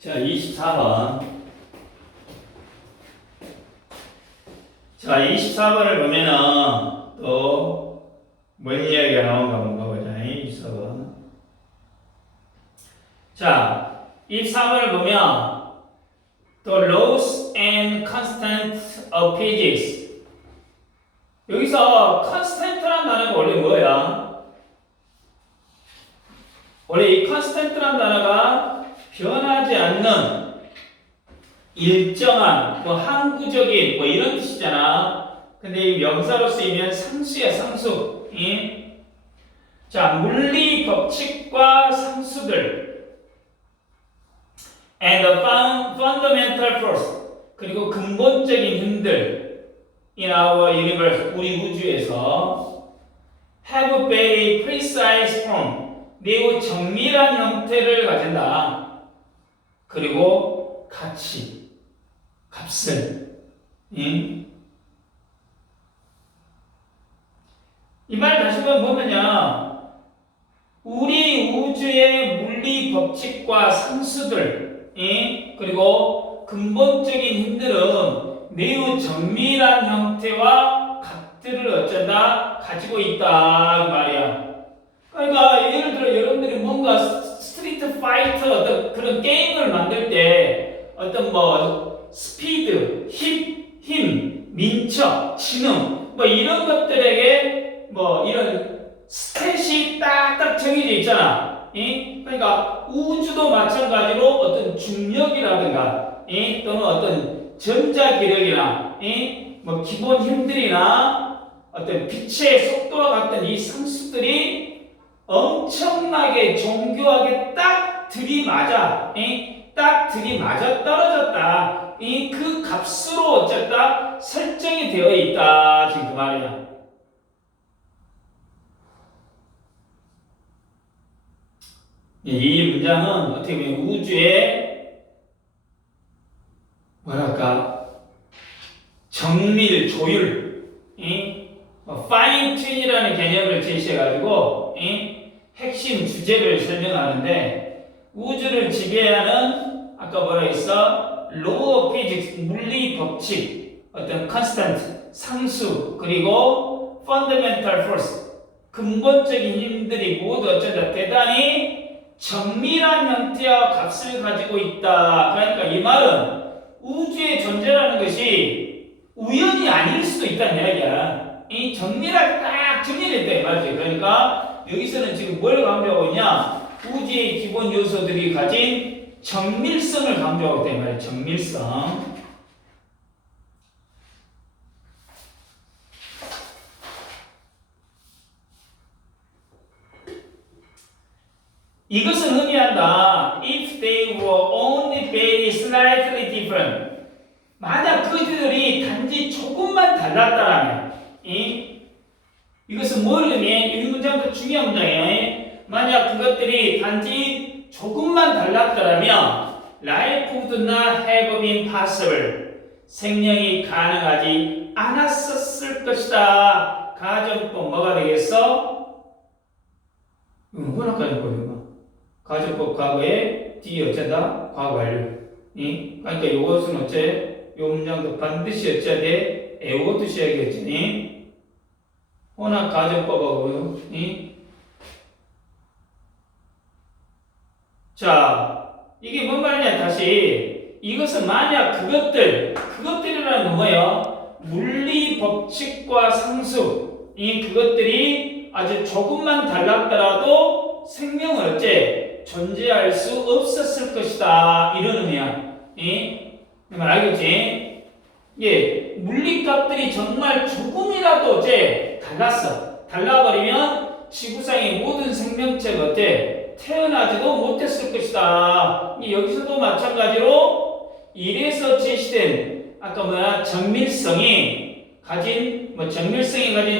자, 24번. 자, 24번을 보면은 또 뭔 이야기가 나온가 한번 봐보자. 24번. 자, 24번을 보면 The laws and constants of physics. 여기서 constant라는 단어가 원래 뭐야? 원래 이 constant라는 단어가 변하지 않는 일정한 뭐 항구적인 뭐 이런 뜻이잖아. 근데 이 명사로 쓰이면 상수야, 상수. 자, 물리 법칙과 상수들 and the fundamental force, 그리고 근본적인 힘들 in our universe, 우리 우주에서 have very precise form, 매우 정밀한 형태를 가진다. 그리고 가치, 값을. 이 말 다시 한번 보면요, 우리 우주의 물리 법칙과 상수들, 그리고 근본적인 힘들은 매우 정밀한 형태와 값들을 어쩐다 가지고 있다 이 말이야. 그러니까 예를 들어 여러분들이 뭔가 스트리트 파이터 어떤 그런 게임을 만들 때 어떤 뭐 스피드, 힘, 민첩, 지능 뭐 이런 것들에게 뭐 이런 스탯이 딱딱 정해져 있잖아. 그러니까 우주도 마찬가지로 어떤 중력이라든가 또는 어떤 전자기력이나 뭐 기본 힘들이나 어떤 빛의 속도와 같은 이 상수들이 엄청나게 정교하게 딱 들이맞아 떨어졌다. 그 값으로 어쨌다 설정이 되어 있다 지금 그 말이야. 이 문장은 어떻게 보면 우주의 뭐랄까 정밀, 조율, 파인 튠이라는 개념을 제시해가지고 핵심 주제를 설명하는데, 우주를 지배하는 아까 뭐라 했어? law of physics, 물리 법칙, 어떤 constant, 상수, 그리고 fundamental force, 근본적인 힘들이 모두 어쩐다 대단히 정밀한 형태와 값을 가지고 있다. 그러니까 이 말은 우주의 존재라는 것이 우연이 아닐 수도 있다는 이야기야. 이 정밀하게 딱 정밀했다 이 말이지. 그러니까 여기서는 지금 뭘 강조하고 있냐? 우주의 기본 요소들이 가진 정밀성을 강조하고 있다 이 말이야. 정밀성. 이것은 의미한다. If they were only very slightly different. 만약 그들이 단지 조금만 달랐다라면, 이것은 뭘 의미해? 이 문장도 중요한 문장이에요. 만약 그것들이 단지 조금만 달랐더라면 life would not have been possible. 생명이 가능하지 않았었을 것이다. 가정법 뭐가 되겠어? 이건 혼합가정법인가? 가정법 과거에 뒤에 어쩌다 과거 완료. 그러니까 이것은 어째 이 문장도 반드시 어째야 돼? 외워두셔야겠지. 혼합 가정법하고. 자, 이게 뭔 말이냐? 다시 이것은 만약 그것들이라는 건 뭐예요? 물리 법칙과 상수, 그것들이 아주 조금만 달랐더라도 생명은 어째 존재할 수 없었을 것이다. 이런 의미야. 알겠지? 예, 물리값들이 정말 조금이라도 어째 달라버리면 지구상의 모든 생명체가 어째 태어나지도 못했을 것이다. 여기서도 마찬가지로 이래서 제시된 아까 정밀성이 가진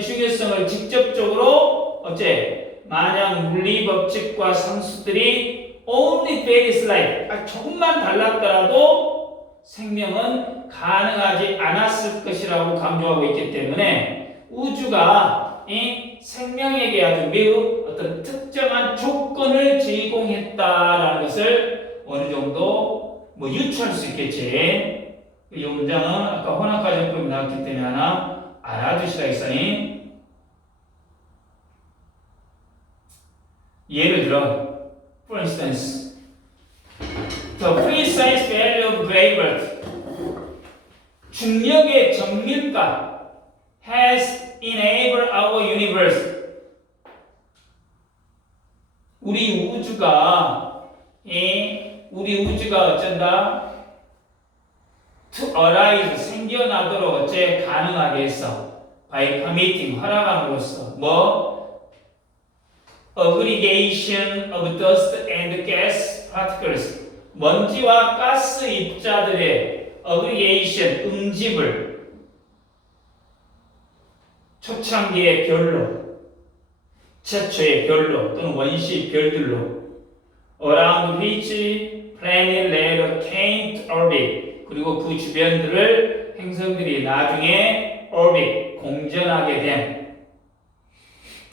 중요성을 직접적으로 어째 만약 물리 법칙과 상수들이 only very slight, 조금만 달랐더라도 생명은 가능하지 않았을 것이라고 강조하고 있기 때문에 우주가 이 생명에게 아주 매우 어떤 특정한 조건을 제공했다라는 것을 어느 정도 뭐 유추할 수 있겠지. 이 문장은 아까 혼합가정법이 나왔기 때문에 하나 알아두시라겠어요. 예를 들어, for instance, the precise value of gravity, 중력의 정밀값 has enabled our universe. 우리 우주가 어쩐다? to arise, 생겨나도록 어째 가능하게 했어. by permitting, 허락함으로써. 뭐? aggregation of dust and gas particles. 먼지와 가스 입자들의 aggregation, 응집을 초창기의 별로, 최초의 별로 또는 원시 별들로 around which planet later came to orbit. 그리고 그 주변들을 행성들이 나중에 orbit, 공전하게 된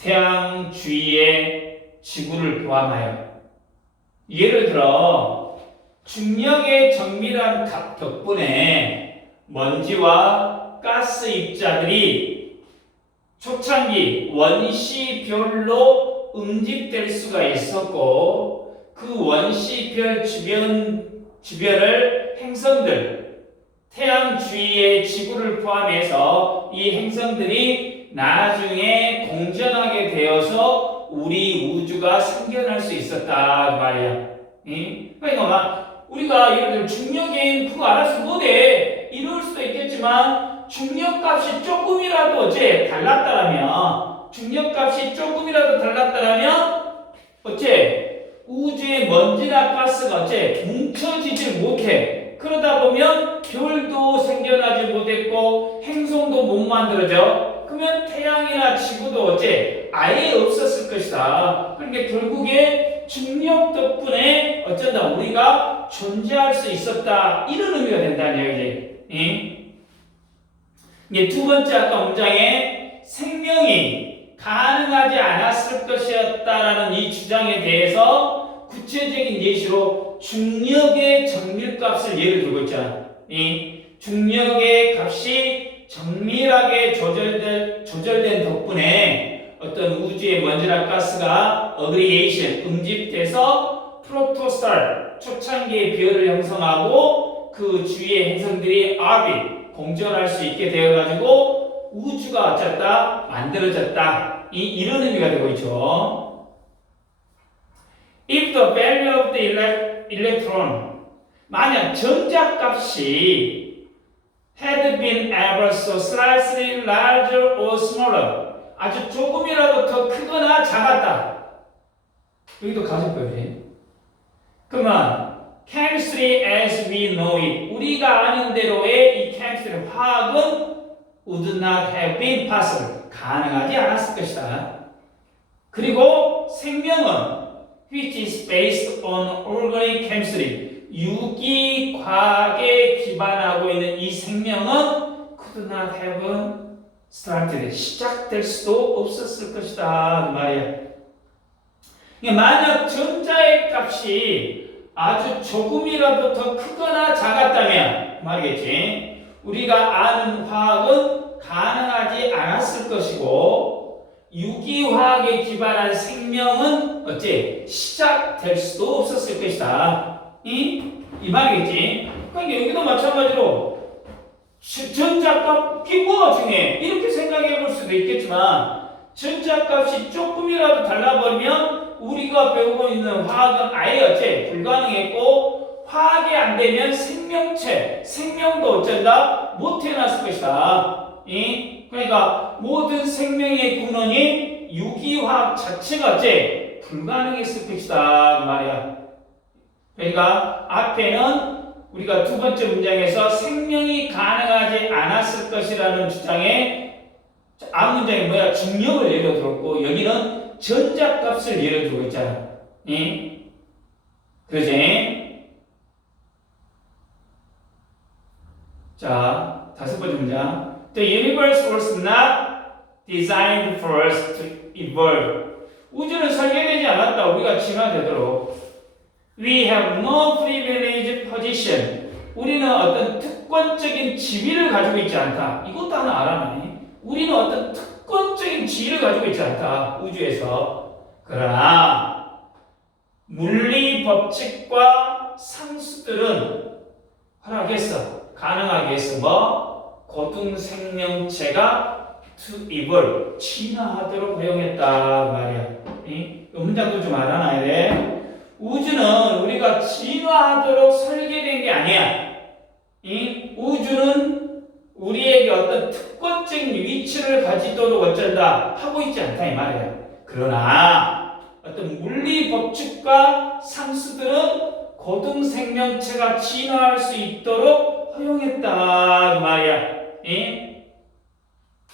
태양 주위의 지구를 포함하여. 예를 들어 중력의 정밀한 각 덕분에 먼지와 가스 입자들이 초창기 원시별로 응집될 수가 있었고, 그 원시별 주변을 행성들, 태양 주위의 지구를 포함해서 이 행성들이 나중에 공전하게 되어서 우리 우주가 생겨날 수 있었다 그 말이야. 그러니까 우리가 예를 들어 중력인 그거 알아서 못해 이럴 수도 있겠지만, 중력값이 조금이라도 어째 달랐다라면, 어째 우주의 먼지나 가스가 어째 뭉쳐지질 못해. 그러다 보면 별도 생겨나지 못했고 행성도 못 만들어져. 그러면 태양이나 지구도 어째 아예 없었을 것이다. 그러니까 결국에 중력 덕분에 어쩐다 우리가 존재할 수 있었다, 이런 의미가 된다는 얘기지. 이게 두 번째 아까 문장에 생명이 가능하지 않았을 것이었다라는 이 주장에 대해서 구체적인 예시로 중력의 정밀값을 예를 들고 있잖아. 이 중력의 값이 정밀하게 조절된 덕분에 어떤 우주의 먼지나 가스가 어그리게이션, 응집돼서 프로토스타, 초창기의 별을 형성하고 그 주위의 행성들이 아비, 공전할 수 있게 되어가지고 우주가 어쨌다 만들어졌다, 이런 의미가 되고 있죠. If the value of the electron, 만약 전자값이 had been ever so slightly larger or smaller, 아주 조금이라도 더 크거나 작았다. 여기도 가정법이에요. 그러면 chemistry as we know it, 우리가 아는 대로의 이 chemistry, 화학은 would not have been possible, 가능하지 않았을 것이다. 그리고 생명은 which is based on organic chemistry, 유기 과학에 기반하고 있는 이 생명은 could not have started, 시작될 수도 없었을 것이다 그 말이야. 만약 전자의 값이 아주 조금이라도 더 크거나 작았다면 말이겠지. 우리가 아는 화학은 가능하지 않았을 것이고, 유기화학에 기반한 생명은 어째 시작될 수도 없었을 것이다. 이 말이겠지. 그러니까 여기도 마찬가지로 전자값 뭐가 중요해? 이렇게 생각해 볼 수도 있겠지만, 전자값이 조금이라도 달라버리면 우리가 배우고 있는 화학은 아예 어째 불가능했고, 화학이 안 되면 생명도 어쩐다? 못 태어났을 것이다. 그러니까 모든 생명의 근원인 유기화학 자체가 어째 불가능했을 것이다 그 말이야. 그러니까 앞에는 우리가 두 번째 문장에서 생명이 가능하지 않았을 것이라는 주장에 앞 문장이 뭐야? 중력을 예로 들었고, 여기는 전자값을 예로 들고 있잖아. 그러지? 자, 다섯 번째 문장. The universe was not designed for us to evolve. 우주는 설계되지 않았다, 우리가 진화되도록. We have no privileged position position. 우리는 어떤 특권적인 지위를 가지고 있지 않다. 이것도 하나 알아내. 우리는 어떤 특권적인 지위를 가지고 있지 않다. 우주에서. 그러나 물리 법칙과 상수들은 허락했어. 가능하게 했어. 뭐? 고등 생명체가 to evolve, 진화하도록 허용했다 말이야. 이 문장도 좀 알아놔야 돼. 우주는 우리가 진화하도록 설계된 게 아니야. 이 우주는 우리에게 어떤 특권적인 위치를 가지도록 어쩐다 하고 있지 않다 이 말이야. 그러나 어떤 물리 법칙과 상수들은 고등 생명체가 진화할 수 있도록 허용했다 그 말이야.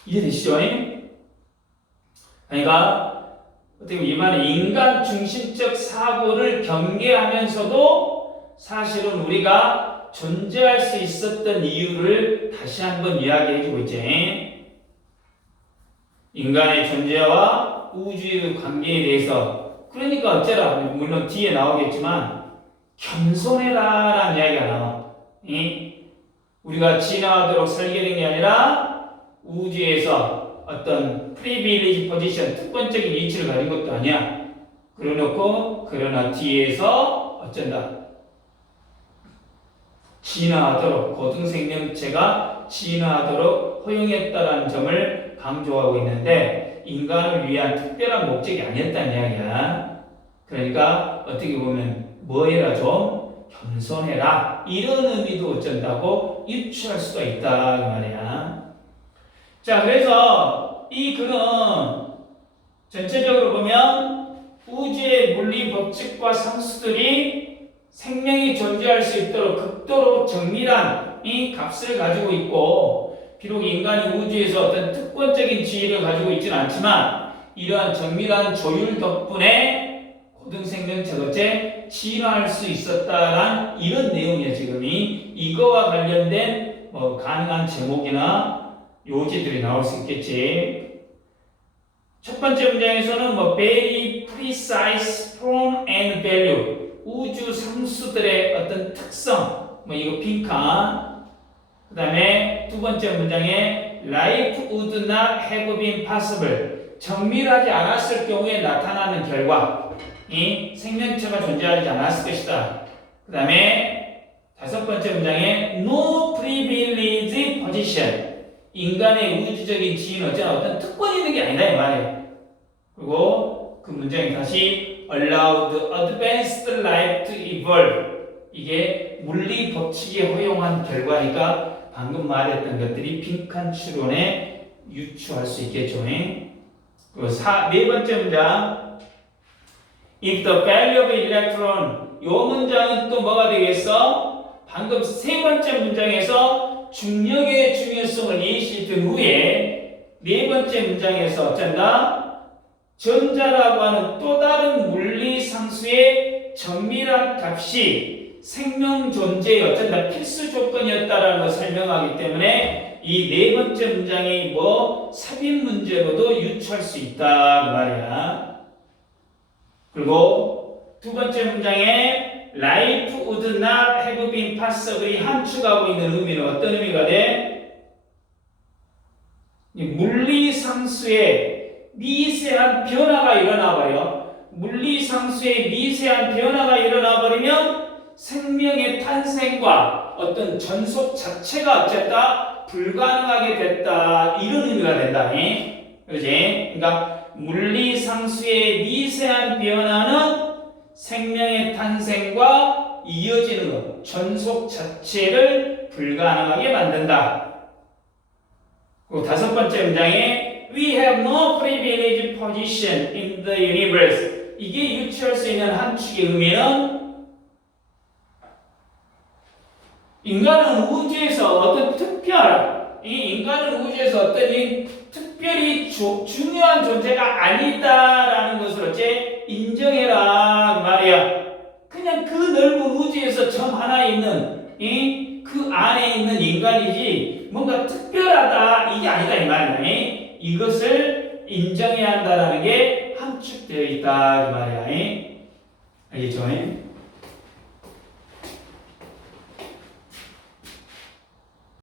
이해되시죠? 그러니까 어떻게 보면 이 말은 인간 중심적 사고를 경계하면서도 사실은 우리가 존재할 수 있었던 이유를 다시 한번 이야기해주고 있지. 인간의 존재와 우주의 관계에 대해서 그러니까 어쩌라 물론 뒤에 나오겠지만 겸손해라라는 이야기가 나와. 우리가 진화하도록 설계된 게 아니라 우주에서 어떤 프리빌리지 포지션, 특권적인 위치를 가진 것도 아니야. 그러나 뒤에서 어쩐다. 진화하도록, 고등생명체가 진화하도록 허용했다라는 점을 강조하고 있는데 인간을 위한 특별한 목적이 아니었다는 이야기야. 그러니까 어떻게 보면 뭐 해라 좀 겸손해라 이런 의미도 어쩐다고 유추할 수가 있다 그 말이야. 자, 그래서 이 글은 전체적으로 보면 우주의 물리 법칙과 상수들이 생명이 존재할 수 있도록 극도로 정밀한 이 값을 가지고 있고 비록 인간이 우주에서 어떤 특권적인 지위를 가지고 있지는 않지만 이러한 정밀한 조율 덕분에 고등 생명체가 어째 진화할 수 있었다란 이런 내용이야 지금이. 이거와 관련된 가능한 제목이나 요지들이 나올 수 있겠지. 첫 번째 문장에서는 very precise form and value, 우주 상수들의 어떤 특성, 이거 빈칸. 그 다음에 두 번째 문장에 life would not have been possible, 정밀하지 않았을 경우에 나타나는 결과, 이 생명체가 존재하지 않았을 것이다. 그 다음에 다섯 번째 문장에 no privileged position, 인간의 우주적인 지위는 어떤 특권이 있는 게 아니다 이 말이에요. 그리고 그 문장에 다시 allowed advanced life to evolve, 이게 물리 법칙에 허용한 결과니까 방금 말했던 것들이 빈칸 추론에 유추할 수 있겠죠. 그리고 네 번째 문장 if the value of electron, 요 문장은 또 뭐가 되겠어? 방금 세 번째 문장에서 중력의 중요성을 예시든 후에 네 번째 문장에서 어쩐다? 전자라고 하는 또 다른 물리 상수의 정밀한 값이 생명 존재의 어쩐다 필수 조건이었다라는 걸 설명하기 때문에 이 네 번째 문장이 삽입 문제로도 유추할 수 있다 그 말이야. 그리고 두 번째 문장에 Life would not have been possible이 함축하고 있는 의미는 어떤 의미가 돼? 물리상수의 미세한 변화가 일어나버려. 물리상수의 미세한 변화가 일어나버리면 생명의 탄생과 어떤 전속 자체가 어쨌다? 불가능하게 됐다. 이런 의미가 된다. 그렇지? 그러니까 물리상수의 미세한 변화는 생명의 탄생과 이어지는 것, 전속 자체를 불가능하게 만든다. 그리고 다섯 번째 문장에 We have no privileged position in the universe, 이게 유추할 수 있는 함축의 의미는 인간은 우주에서 어떤 특별히 중요한 존재가 아니다라는 것을 어째 인정해라 그 말이야. 그냥 그 넓은 우주에서 점 하나 있는 그 안에 있는 인간이지 뭔가 특별하다 이게 아니다 이 말이야. 이것을 인정해야 한다라는 게 함축되어 있다 그 말이야. 알겠죠?